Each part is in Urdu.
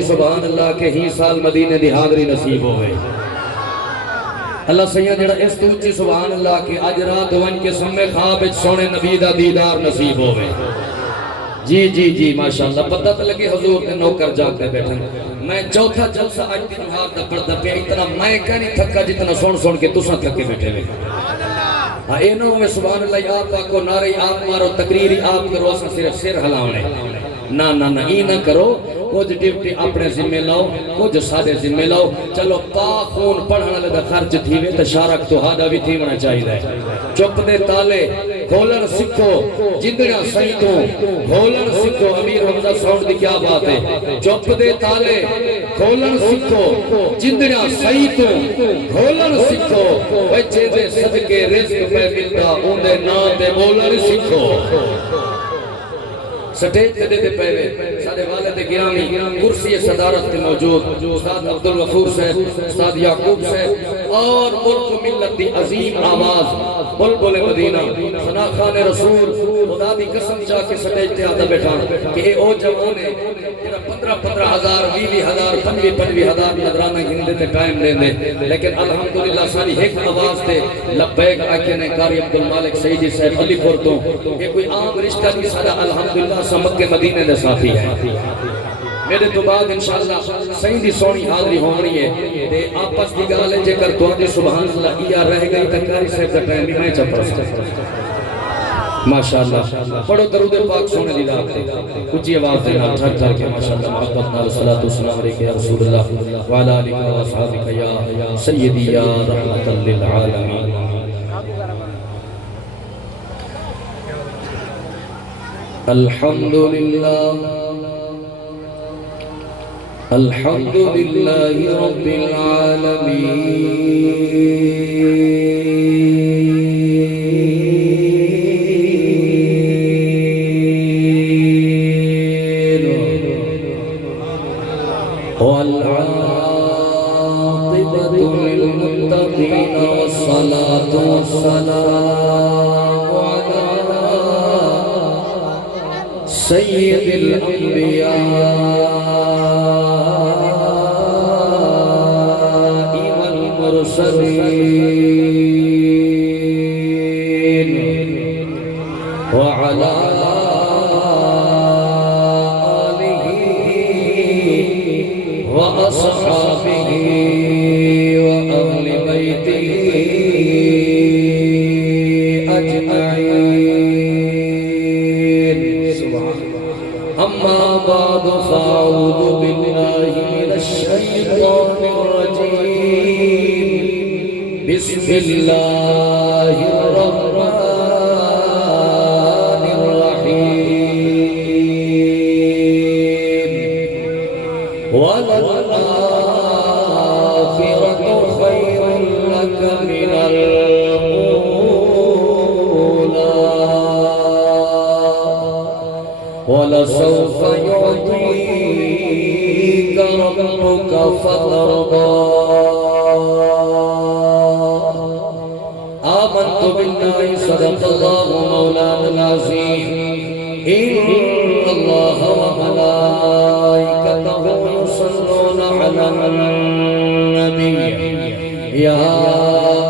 سبحان اللہ کے ہی سال مدینے دی حاضری نصیب ہوئے اللہ سیاں جڑا اس تو اچھی سبحان اللہ کے اج رات ون کے سمے خواب سونے نبی دا دیدار نصیب ہوئے جی ماشاءاللہ پتہ تو لگی حضور کے نوکر جاتے بیٹھن میں چوتھا جلسہ آج دن ہار دا پردہ پہ اتنا میں کہنی تھکا جتنا سن کے تساں تھکے بیٹھے ہوئے اینوں میں سبحان اللہ آپ کو نعرے آپ مارو تقریری آپ کرو اساں صرف سر ہلاونے نہ ای نہ کرو کچھ ڈیوٹی اپنے ذمہ لاؤ کچھ سادے ذمہ لاؤ چلو پا خون پڑھنے لگا خرچ تھی وے تو شارک تو ہادا بھی تھی ہونا چاہیے چپ دے تالے کھولن سکھو جندڑا صحیح تو کھولن سکھو امیر حمزہ ساؤنڈ دی کیا بات ہے چپ دے تالے کھولن سکھو جندڑا صحیح تو کھولن سکھو بچے دے صدقے رزق پہ ملتا ان دے نا دے بولن سکھو سٹیج دے دے پہوے سارے والد گرامی کرسی صدارت کے موجود استاد عبدالغفور صاحب استاد یعقوب صاحب اور ملک ملت دی عظیم آواز بلبل مدینہ ثنا خان رسول خدا دی قسم چاہ کے سٹیج تے آتا بیٹھا کہ اے او جوان ہے جنہا 15,000 20,000 25,000 نظرانہ گھندے تے ٹائم لے دے لیکن الحمدللہ ساری ایک آواز تے لبیک آکے نے قاری عبدالمالک سیدی صاحب علی پورتوں کہ کوئی عام رشتہ بھی سارا الحمدللہ سمک کے مدینے دے ساتھی ہے میرے تو بعد انشاءاللہ صحیح دی سونی حاضری ہونی ہے تے آپس دی گالے جے کر تو آتے سبحان اللہ یا رہ گئی تکاری سے ٹائم بھی میں چپر سکتا ماشاءاللہ پڑھو درود پاک سونے دی رات کچھی آواز دینا ٹھک ٹھک کے ماشاءاللہ محبت نال صلاة والسلام علیکہ یا رسول اللہ وعلا علیکہ و اصحابکہ یا سیدی یا رحمت للعالمین الحمدللہ رب العالمین والعاقبة للمتقين والصلاة والسلام على سيد الأنبياء والمرسلين وعلى آله وأصحابه وأهل بيته أجمعين أما بعد فأعوذ بالله من الشيطان الرجيم بسم الله الرحمن الرحيم وللآخرة خير لك من الأولى ولسوف يعطيك ربك فترضى آمنت بالله صدق الله مولانا العظيم إن الله وملائكته يصلون على النبي يا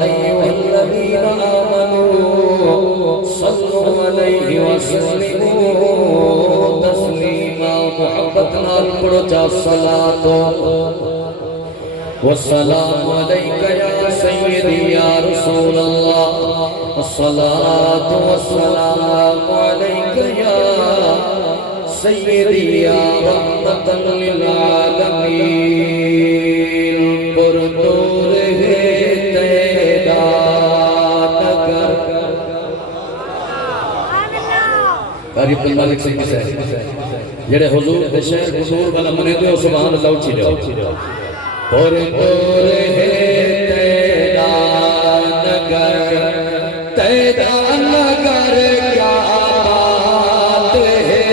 أيها الذين آمنوا صلوا عليه وسلموا تسليما محبتنا القرجة الصلاة والسلام عليك يا سيدي يا رسول الله الصلاة والسلام عليك يا سيدي يا رحمة للعالمين پردور ہے تیرا نگر قاری عبدالمالک سے کسے جڑے حضور دے شہر حضور والا منے دے سبحان اللہ اچھی لے پردور ہے تیرا نگر تیرا نگر کیا بات ہے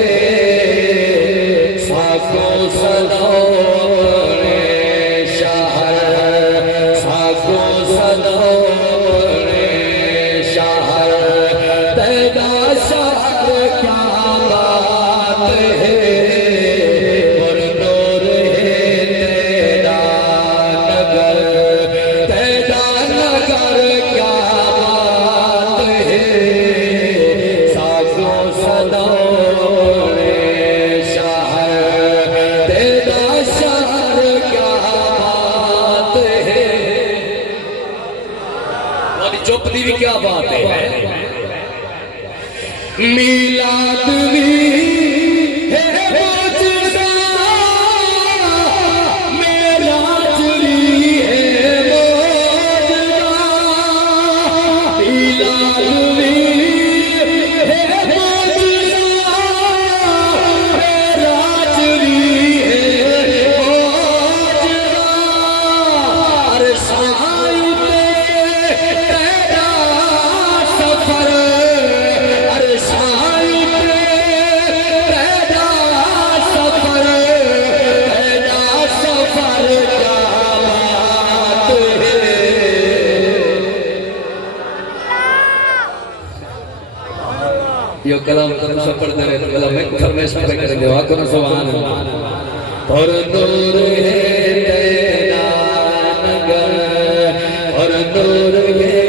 ساکوں سنوڑے شہر ساکوں سنوڑے شہر تیرا شہر کیا بات ہے پردور ہے چپ دی بھی کیا بات ہے میلاد بھی ہے موجزہ معراج بھی ہے موجزہ میلاد بھی ہے موجزہ معراج بھی ہے موجزہ ارے سائے تیرا سفر ارے سائے تیرا سفر تیرا سفر کیا بات ہے یہ کلام تم پڑھتے رہے کلام میں ہمیشہ پہ کریں گے واقعہ نا سبحان اللہ اور نور ہے تیرا نگر اور نور ہے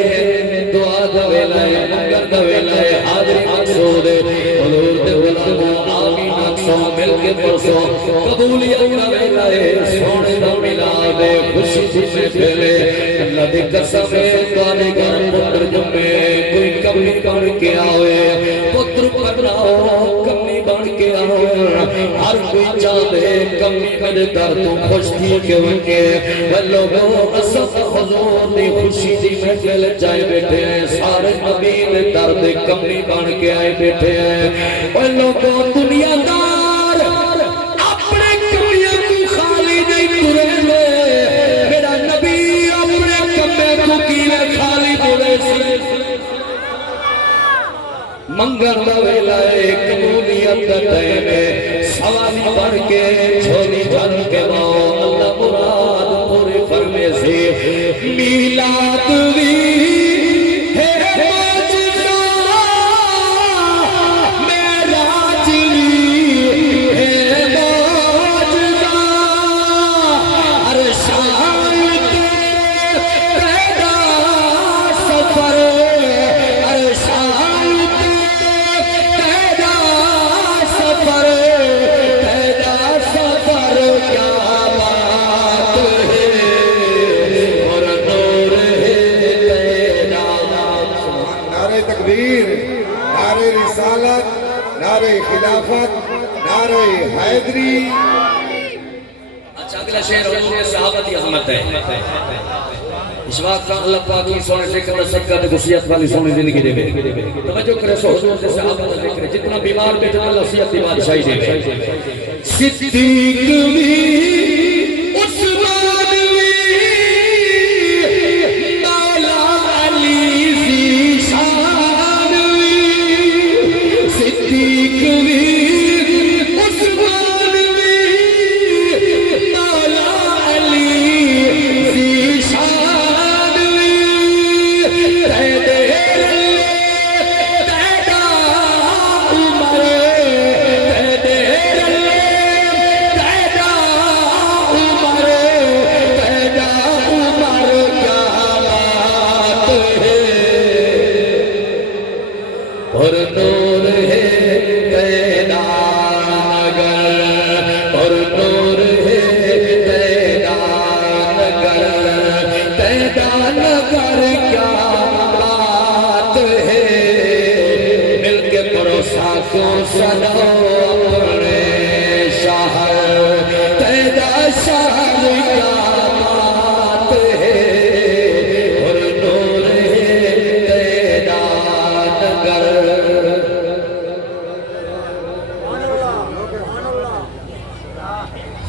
دعا دویلا ہے مگر دویلا ہے حاضری مقصود ہے حضور دے غلاموں آمین اکسو مل کے پرسو قبولیت دویلا ہے سونے دا ملاد ہے خوشی سے پھیلے اللہ دے قسم ہے کانے گھر پتر جمعے کوئی کمی بن کے آوے پتر پڑھاؤ کمی بن کے آوے ہر کوئی چاہتے کمی کدے در تو خوش تھی کے ونکے واللوگوں اصف حضور دی خوشی دی محفل جائے بیٹھے ہیں سارے امین درد کمی بن کے آئے بیٹھے ہیں واللوگوں دنیا دار اپنے کمیاں کو خالی نہیں کرے لے میرا نبی اپنے کمے کو کیلے خالی کرے سے منگر دویلا ایک قبولیت دائمے سوانی بڑھ کے چھولی بھر کے ماں اللہ مراد پورے فرمے سے میلاد بھی ہے موجزہ معراج بھی ہے موجزہ ارے سائے تیرا سفر ارے سائے تیرا سفر تیرا سفر کیا بات ہے اور نور ہے تیرا نعرہ تکبیر نعرہ رسالت نعرہ خلافت نعرہ حیدری اچھا اگلا شعر حضور کے صحابہ کی عظمت ہے اس وقت کا اللہ پاک کی سونے سے کرنا صدقہ دے وصیت والی سونے زندگی دے توجہ کرے سو حضور سے صحابہ کا ذکر جتنا بیمار بیٹھا اللہ وصیت دی بادشاہی دے صدیق بھی عثمان بھی مولا علی ذی شان بھی صدیق بھی عثمان بھی مولا علی ذی شان بھی تیرے تیرا عمر تیرے تیرا عمر تیرا عمر کیا بات ہے اور نور ہے تیرا نگر اور نور ہے تیرا نگر تیرا نگر کیا بات ہے مل کے پروسا کو سنو اپنے شہر تیرا شہر کیا بات ہے اور نور ہے تیرا نگر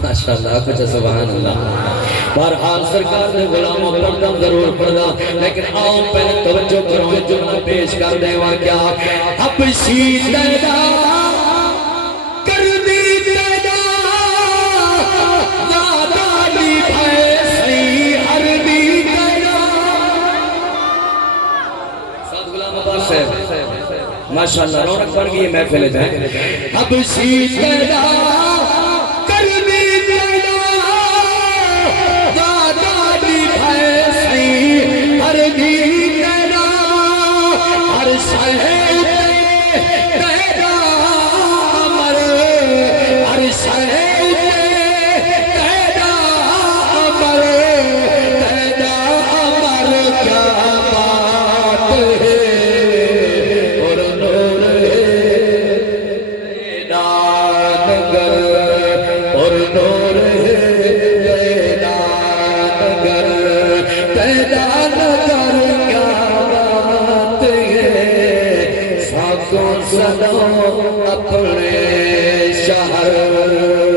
ماشاءاللہ کچھ سبحان اللہ بہرحال سرکار نے غلاموں پردہ ضرور پردہ لیکن عام پہلے توجہ کرو جملہ پیش کر دے واقعہ حبشی تیرا کر دی تیرا وعدہ نبھائے صحیح ہر دی تیرا ساتھ غلام عباس صاحب ماشاءاللہ رونق بڑھ گئی محفل جائیں حبشی تیرا کر دی تیرا وعدہ نبھائے صحیح ہر دی تیرا ہر شہر تیرا امر ہر شہر تیرا امر تیرا امر کیا سلام اپنے شہر